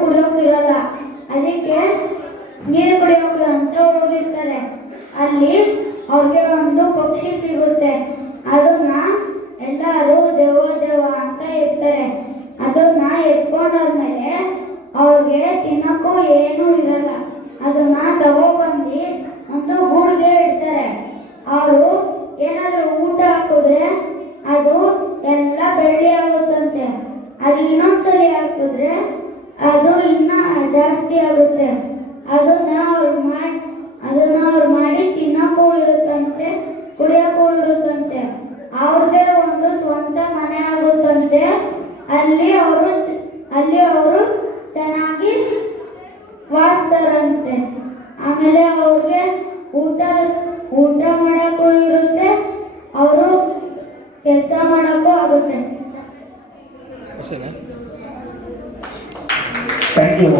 ಕುಡಿಯೋಕೆ ಇರಲ್ಲ. ಅದಕ್ಕೆ ನೀರು ಕುಡಿಯೋಕೆ ಅಂತ ಹೋಗಿರ್ತಾರೆ. ಅಲ್ಲಿ ಅವ್ರಿಗೆ ಒಂದು ಪಕ್ಷಿ ಸಿಗುತ್ತೆ. ಅದನ್ನ ಎಲ್ಲರೂ ದೇವ ದೇವ ಅಂತ ಇರ್ತಾರೆ. ಅದನ್ನ ಎತ್ಕೊಂಡಾದ್ಮೇಲೆ ಅವ್ರಿಗೆ ತಿನ್ನಕ್ಕೂ ಏನೂ ಇರಲ್ಲ. ಅದನ್ನ ತಗೊಬಂದು ಒಂದು ಗೂಡಿಗೆ ಇಡ್ತಾರೆ. ಅವರು ಏನಾದರೂ ಊಟ ಹಾಕಿದ್ರೆ ಅದು ಎಲ್ಲ ಬೆಳ್ಳಿ ಆಗುತ್ತಂತೆ. ಅದು ಇನ್ನೊಂದ್ಸಲಿ ಹಾಕಿದ್ರೆ ಅದು ಇನ್ನ ಜಾಸ್ತಿ ಆಗುತ್ತೆ. ಅದನ್ನ ಅವ್ರು ಮಾಡಿ ತಿನ್ನಕ್ಕೂ ಇರುತ್ತಂತೆ, ಕುಡಿಯೋಕ್ಕೂ ಇರುತ್ತಂತೆ. ಅವ್ರದೇ ಒಂದು ಸ್ವಂತ ಮನೆ ಆಗುತ್ತಂತೆ. ಅಲ್ಲಿ ಅವರು ಚೆನ್ನಾಗಿ ವಾಸಿಸ್ತಾರಂತೆ. ಆಮೇಲೆ ಅವ್ರಿಗೆ ಊಟ ಮಾಡೋಕ್ಕೂ ಇರುತ್ತೆ, ಅವರು ಕೆಲಸ ಮಾಡೋಕ್ಕೂ ಆಗುತ್ತೆ. Thank you.